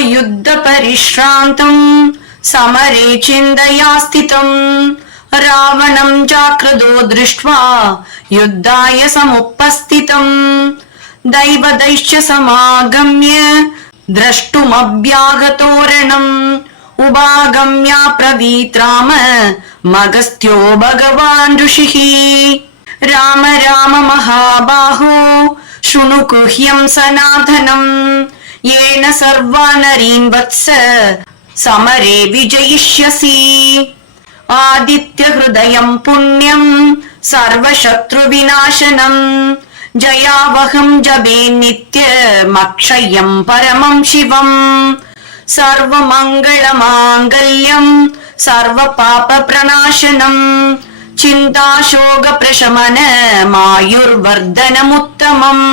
युद्ध परिश्रान्तम् समरे चिन्तया स्थितम् रावणम् चाक्रुधो दृष्ट्वा युद्धाय समुपस्थितम् दैवदैश्च समागम्य द्रष्टुमभ्यागतोरणम् उपागम्याब्रवीत् राम मगस्त्यो भगवान् ऋषिः राम राम महाबाहो शृणु गुह्यं सनातनम् येन सर्वान् नरीन् वत्स समरे विजयिष्यसि आदित्य हृदयं पुण्यं सर्वशत्रुविनाशनम् जयावहं जपे नित्यमक्षयं परमं शिवम् सर्वमङ्गलमाङ्गल्यं सर्वपापप्रणाशनम् चिन्ताशोकप्रशमन मायुर्वर्धनमुत्तमम्।